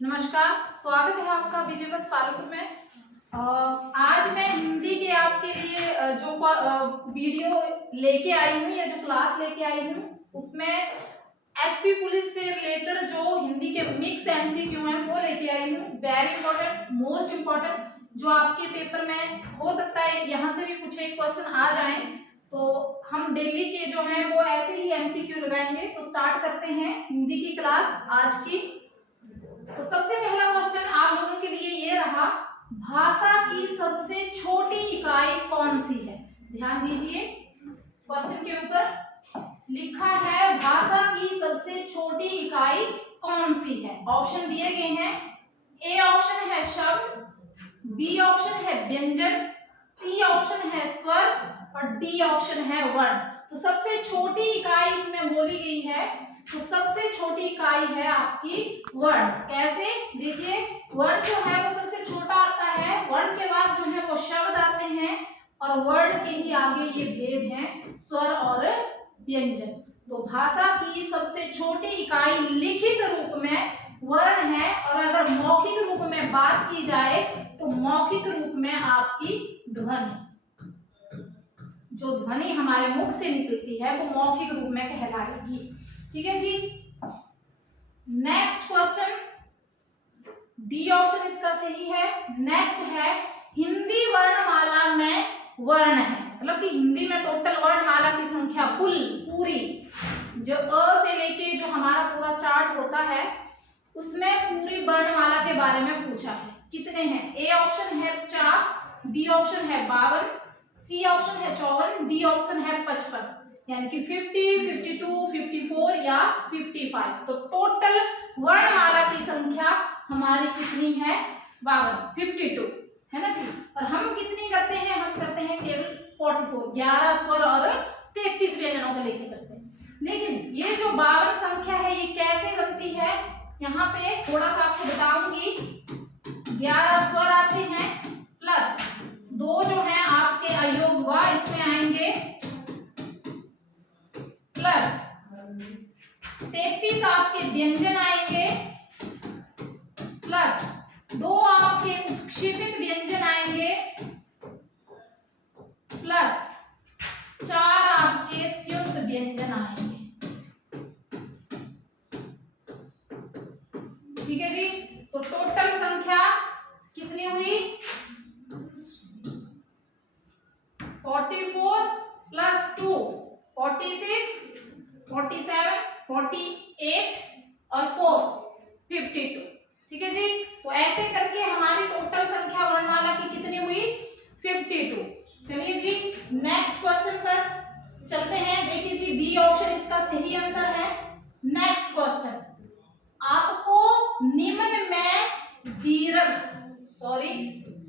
नमस्कार, स्वागत है आपका विजयवत पालपुर में। आज मैं हिंदी के आपके लिए जो वीडियो लेके आई हूँ या जो क्लास लेके आई हूँ उसमें एचपी पुलिस से रिलेटेड जो हिंदी के मिक्स एमसीक्यू हैं वो लेके आई हूँ। वेरी इंपॉर्टेंट, मोस्ट इम्पॉर्टेंट, जो आपके पेपर में हो सकता है यहाँ से भी कुछ एक क्वेश्चन आ जाए, तो हम डेली के जो हैं वो ऐसे ही एमसीक्यू लगाएंगे। तो स्टार्ट करते हैं हिंदी की क्लास आज की। तो सबसे पहला क्वेश्चन आप लोगों के लिए ये रहा, भाषा की सबसे छोटी इकाई कौन सी है? ध्यान दीजिए, क्वेश्चन के ऊपर लिखा है भाषा की सबसे छोटी इकाई कौन सी है। ऑप्शन दिए गए हैं, ए ऑप्शन है शब्द, बी ऑप्शन है व्यंजन, सी ऑप्शन है स्वर और डी ऑप्शन है वर्ण। तो सबसे छोटी इकाई इसमें बोली गई है, तो सबसे छोटी इकाई है आपकी वर्ण। कैसे? देखिए, वर्ण जो है वो सबसे छोटा आता है, वर्ण के बाद जो है वो शब्द आते हैं और वर्ण के ही आगे ये भेद हैं स्वर और व्यंजन। तो भाषा की सबसे छोटी इकाई लिखित रूप में वर्ण है, और अगर मौखिक रूप में बात की जाए तो मौखिक रूप में आपकी ध्वनि, जो ध्वनि हमारे मुख से निकलती है वो मौखिक रूप में कहलाएगी। ठीक है जी। नेक्स्ट क्वेश्चन, डी ऑप्शन इसका सही है। नेक्स्ट है, हिंदी वर्णमाला में वर्ण है, मतलब कि हिंदी में टोटल वर्णमाला की संख्या कुल पूरी जो अ से लेके जो हमारा पूरा चार्ट होता है उसमें पूरी वर्णमाला के बारे में पूछा है। कितने हैं? ए ऑप्शन है 50, बी ऑप्शन है 52, सी ऑप्शन है 54, डी ऑप्शन है 55, यानी कि 50, 52, 54 या 55। तो टोटल वर्णमाला की संख्या हमारी कितनी है? 52 है ना जी। और हम कितनी करते हैं? हम करते हैं केवल 44, 11 स्वर और 33 व्यंजनों को लेके चलते हैं। लेकिन ये जो 52 संख्या है ये कैसे बनती है, यहाँ पे थोड़ा सा आपको बताऊंगी। 11 स्वर आते हैं प्लस 2 जो है आपके अयोग हुआ, इसमें आएंगे प्लस 33 आपके व्यंजन आएंगे प्लस 2 आपके उत्क्षेपित व्यंजन आएंगे प्लस 4 आपके संयुक्त व्यंजन आएंगे। ठीक है जी। तो टोटल संख्या कितनी हुई? 44 प्लस 2 46, 47, 48 और 4 52। ठीक है जी। तो ऐसे करके हमारी टोटल संख्या वर्णमाला की कितनी हुई? 52। चलिए जी, नेक्स्ट क्वेश्चन पर चलते हैं। देखिए जी, बी ऑप्शन इसका सही आंसर है। नेक्स्ट क्वेश्चन, आपको निम्न में दीर्घ, सॉरी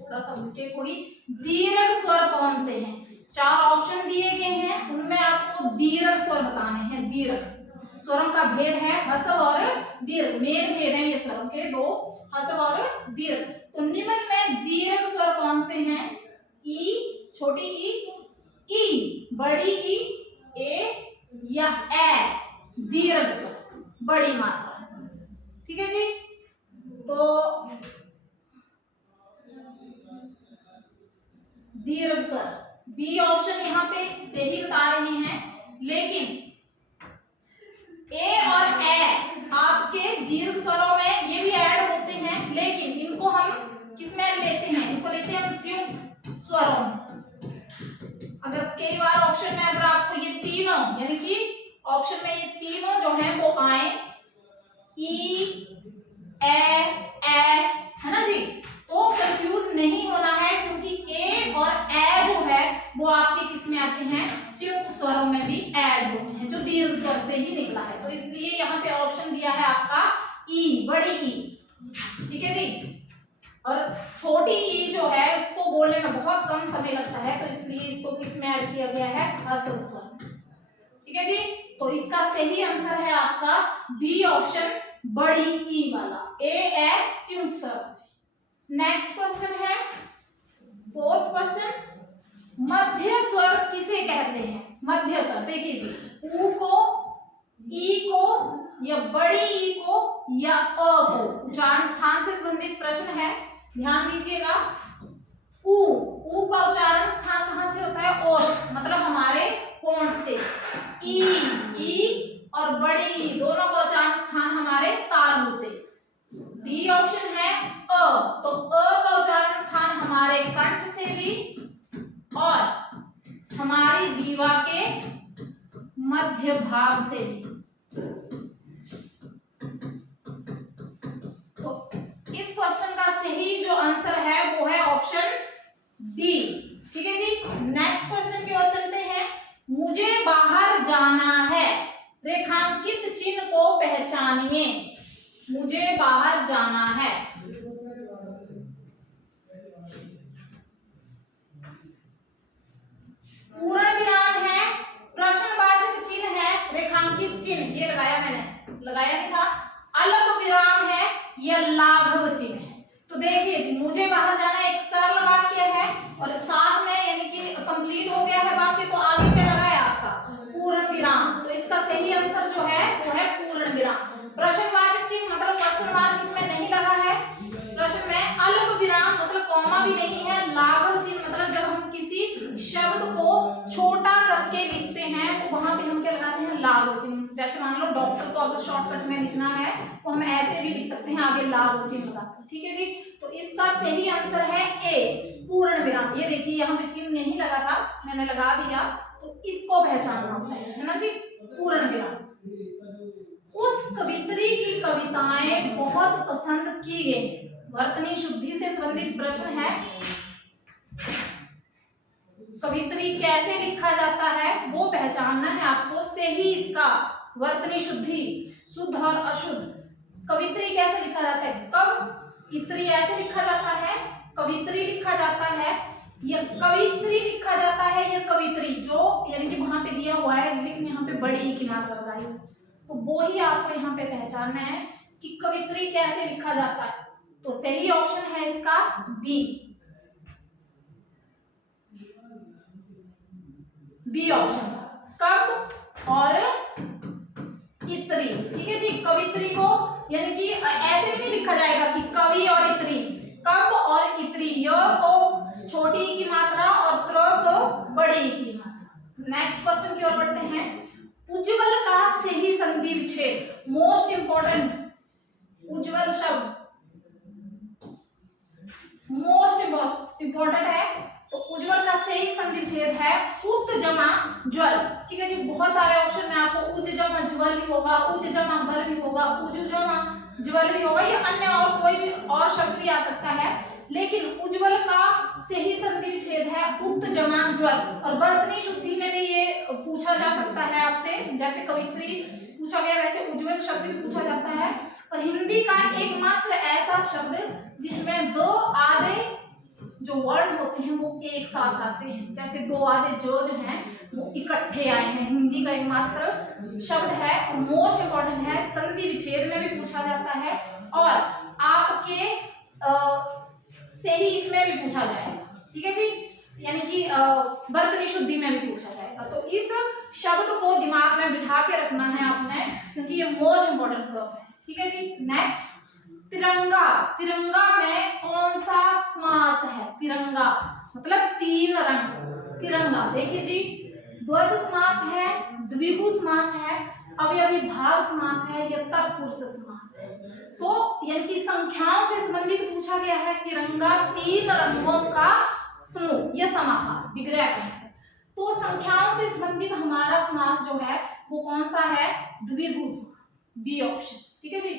थोड़ा सा मिस्टेक होगी, दीर्घ स्वर कौन से हैं? 4 ऑप्शन दिए गए हैं, उनमें आपको दीर्घ स्वर बताने हैं। दीर्घ स्वरों का भेद है ह्रस्व और दीर्घ, मेन भेद है ये स्वरों के दो, ह्रस्व और दीर्घ। तो निम्न में दीर्घ स्वर कौन से हैं? ई, छोटी ई, बड़ी ई, ए या ए। दीर्घ स्वर, बड़ी मात्रा। ठीक है जी। तो दीर्घ स्वर बी ऑप्शन यहाँ पे सही बता रहे हैं, लेकिन ए और ए आपके दीर्घ स्वरों में ये भी ऐड होते हैं, लेकिन इनको हम किस में लेते हैं? इनको लेते हैं हम संयुक्त स्वरों में। अगर कई बार ऑप्शन में अगर आपको ये तीनों, यानी कि ऑप्शन में ये तीनों जो हैं वो आए, ई, ए, है ना जी, तो कंफ्यूज नहीं होना है, क्योंकि ए और ए जो है वो आपके किस में आते हैं? संयुक्त स्वरों में भी ऐड होते हैं, जो दीर्घ स्वर से ही निकला है। तो इसलिए यहाँ पे ऑप्शन दिया है आपका ई, बड़ी ई। ठीक है जी। और छोटी ई जो है उसको बोलने में बहुत कम समय लगता है, तो इसलिए इसको किस में ऐड किया गया है? ह्रस्व स्वर। ठीक है जी। तो इसका सही आंसर है आपका बी ऑप्शन, बड़ी ई वाला, ए संयुक्त स्वर से। नेक्स्ट क्वेश्चन है, फोर्थ क्वेश्चन, मध्य स्वर किसे कहते हैं? मध्य स्वर देखिए जी, ऊ को, ई को या बड़ी ई को या अ को, उच्चारण स्थान से संबंधित प्रश्न है, ध्यान दीजिएगा। ऊ का उच्चारण स्थान कहाँ से होता है? ओष्ठ, मतलब हमारे होंठ से। ई और बड़ी ई दोनों का उच्चारण स्थान हमारे तालु से। डी ऑप्शन है अ, तो अ का उच्चारण स्थान हमारे कंठ से भी और हमारी जीवा के मध्य भाग से भी। तो इस क्वेश्चन का सही जो आंसर है वो है ऑप्शन डी। ठीक है जी, नेक्स्ट क्वेश्चन की ओर चलते हैं। मुझे बाहर जाना है, रेखांकित चिन्ह को पहचानिए। मुझे बाहर जाना है, पूर्ण विराम है, प्रश्नवाचक चिन्ह है, रेखांकित चिन्ह ये लगाया मैंने, लगाया नहीं था, अल्प विराम है, यह लाघव चिन्ह है। तो देखिए जी, मुझे बाहर जाना एक सरल वाक्य है और साथ में यानी कि कंप्लीट हो गया है वाक्य, तो आगे क्या लगा है आपका? पूर्ण विराम। तो इसका सही आंसर जो है वो है पूर्ण विराम। प्रश्नवाचक चिन्ह मतलब क्वेश्चन मार्क इसमें नहीं लगा है प्रश्न में, अल्प विराम मतलब कॉमा भी नहीं है, लाघव चिन्ह मतलब जब हम किसी शब्द को छोटा करके लिखते हैं तो वहां पे हम क्या लगाते हैं? लाघव चिन्ह। जैसे मान लो डॉक्टर को अगर शॉर्टकट में लिखना है तो हम ऐसे भी लिख सकते हैं, आगे लाघव चिन्ह लगाते हैं। ठीक है जी, तो इसका सही आंसर है ए, पूर्ण विराम। ये देखिए यहाँ पे चिन्ह नहीं लगा था, मैंने लगा दिया, तो इसको पहचानना होता है ना जी, पूर्ण विराम। उस कवित्री की कविताएं बहुत पसंद की गई। वर्तनी शुद्धि से संबंधित प्रश्न है। कवित्री कैसे लिखा जाता है वो पहचानना है आपको, से ही इसका वर्तनी शुद्धि, शुद्ध और अशुद्ध। कवित्री कैसे लिखा जाता है? कब इत्री ऐसे लिखा जाता है, कवित्री लिखा जाता है, या कवित्री लिखा जाता है, या कवित्री जो यानी कि वहां पे दिया हुआ है लेकिन यहाँ पे बड़ी ई की मात्रा लगाई है, तो वो ही आपको यहाँ पे पहचानना है कि कवित्री कैसे लिखा जाता है। तो सही ऑप्शन है इसका बी ऑप्शन, कब और इत्री। ठीक है जी, कवित्री को यानी कि ऐसे भी नहीं लिखा जाएगा कि कवि और इत्री, कब और इत्री, य को छोटी की मात्रा और त्र को बड़ी की मात्रा। नेक्स्ट क्वेश्चन की ओर बढ़ते हैं। उज्ज्वल का सही संधि विच्छेद, मोस्ट इंपॉर्टेंट, उज्ज्वल शब्द मोस्ट इंपॉर्टेंट है। तो उज्ज्वल का सही संधि विच्छेद है उत जमा ज्वल। ठीक है जी, बहुत सारे ऑप्शन में आपको उज जमा ज्वल भी होगा, उज जमा बल भी होगा, उजु जमा ज्वल भी होगा, या अन्य और कोई भी और शब्द भी आ सकता है, लेकिन उज्ज्वल का सही संधि विच्छेद है उत जमा ज्वल। और वर्तनी शुद्धि में भी ये पूछा जा सकता है आपसे, जैसे कवित्री पूछा गया वैसे उज्ज्वल शब्द भी पूछा जाता है। और हिंदी का एकमात्र ऐसा शब्द जिसमें दो आधे जो वर्ड होते हैं वो एक साथ आते हैं, जैसे दो आधे जो हैं वो इकट्ठे आए हैं, हिंदी का एकमात्र शब्द है और मोस्ट इंपॉर्टेंट है। संधि विच्छेद में भी पूछा जाता है और आपके से ही इसमें भी पूछा जाएगा। ठीक है जी, यानी कि वर्तनी शुद्धि में भी पूछा जाएगा। तो इस शब्द को दिमाग में बिठा के रखना है आपने, क्योंकि ये मोस्ट इंपॉर्टेंट शब्द है। ठीक है जी, नेक्स्ट तिरंगा। तिरंगा में कौन सा समास है? तिरंगा मतलब तीन रंग। तिरंगा देखिए जी, द्वंद्व समास है, द्विगु समास है, अव्ययीभाव समास है, या तत्पुरुष समास है। तो यानी कि संख्याओं से संबंधित पूछा गया है। तिरंगा तीन रंगों का समूह, यह समाहार विग्रह है। तो संख्याओं से संबंधित हमारा समास जो है वो कौन सा है? द्विगु समास, बी ऑप्शन। ठीक है जी,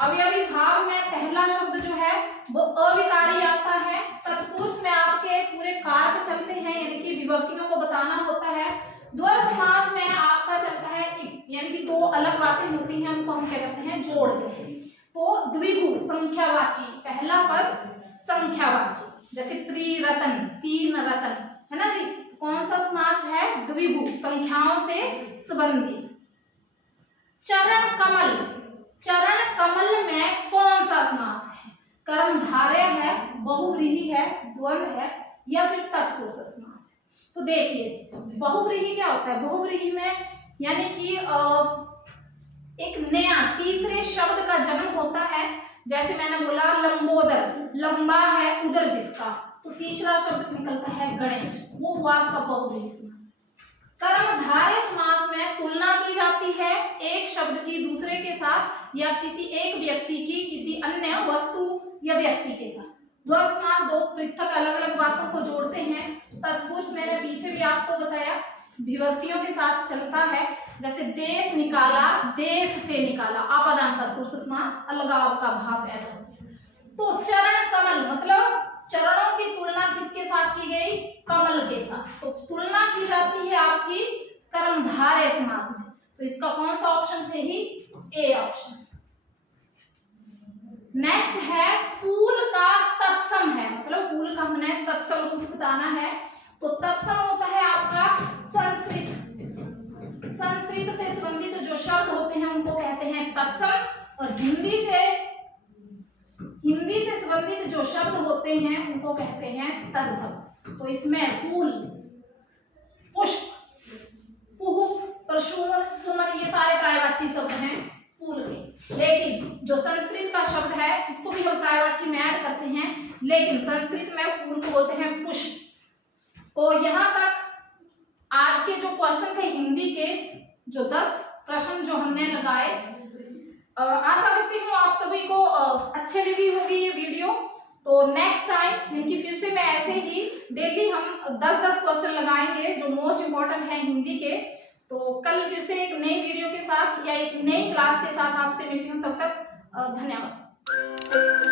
अवयवी भाव में पहला शब्द जो है वो अविकारी आता है। तत्पुरुष में आपके पूरे कारक चलते हैं, यानी कि विभक्तियों को बताना होता है। द्वंद्व समास में आपका चलता है यानी कि दो अलग बातें होती हैं, उनको हम क्या करते हैं? जोड़ते हैं। तो द्विगु संख्यावाची, पहला पद संख्यावाची, जैसे त्रिरतन, तीन रतन, है ना जी। कौन सा समास है? द्विगु, संख्याओं से संबंधित। चरण कमल, चरण कमल में कौन सा समास है? कर्मधारय है, बहुव्रीहि है, द्वंद्व है, या फिर तत्पुरुष समास है? तो देखिए जी, बहुव्रीहि क्या होता है? बहुव्रीहि में यानी कि एक नया तीसरे शब्द का जन्म होता है। जैसे मैंने बोला लंबोदर, लंबा है उदर जिसका, तो तीसरा शब्द निकलता है गणेश, वो हुआ आपका बहुव्रीहि समास। कर्मधारय समास में तुलना की जाती है एक शब्द की दूसरे के साथ या किसी एक व्यक्ति की किसी अन्य वस्तु या व्यक्ति के साथ। द्वंद्व समास दो पृथक अलग अलग बातों को जोड़ते हैं। तत्पुरुष मैंने पीछे भी आपको बताया विभक्तियों के साथ चलता है। जैसे देश निकाला, देश से निकाला, आपादान तत्पुरुष समास, अलगाव का भाव पैदा होता है। तो चरण कमल मतलब चरणों की तुलना किसके साथ की गई? कमल के साथ। तो तुलना की जाती है आपकी कर्मधारय समास में। तो इसका कौन सा ऑप्शन सही? A option. नेक्स्ट है फूल का तत्सम है, मतलब फूल का हमने तत्सम रूप बताना है। तो तत्सम होता है आपका संस्कृत। संस्कृत से संबंधित जो शब्द होते हैं उनको कहते हैं तत्सम, और हिंदी से संबंधित जो शब्द होते हैं उनको कहते हैं तद्भव। तो इसमें फूल, पुष्प, पुह, प्रसून, सुमन ये सारे पर्यायवाची शब्द हैं फूल के। लेकिन जो संस्कृत का शब्द है इसको भी हम पर्यायवाची में ऐड करते हैं, लेकिन संस्कृत में फूल को बोलते हैं पुष्प। तो यहाँ तक आज के जो क्वेश्चन थे हिंदी के, जो 10 प्रश्न जो हमने लगाए, आशा करती हूँ आप सभी को अच्छे लगी होगी ये वीडियो। तो नेक्स्ट टाइम इनकी फिर से मैं ऐसे ही डेली हम 10-10 क्वेश्चन लगाएंगे जो मोस्ट इम्पोर्टेंट है हिंदी के। तो कल फिर से एक नई वीडियो के साथ या एक नई क्लास के साथ आपसे मिलती हूँ। तब तक धन्यवाद।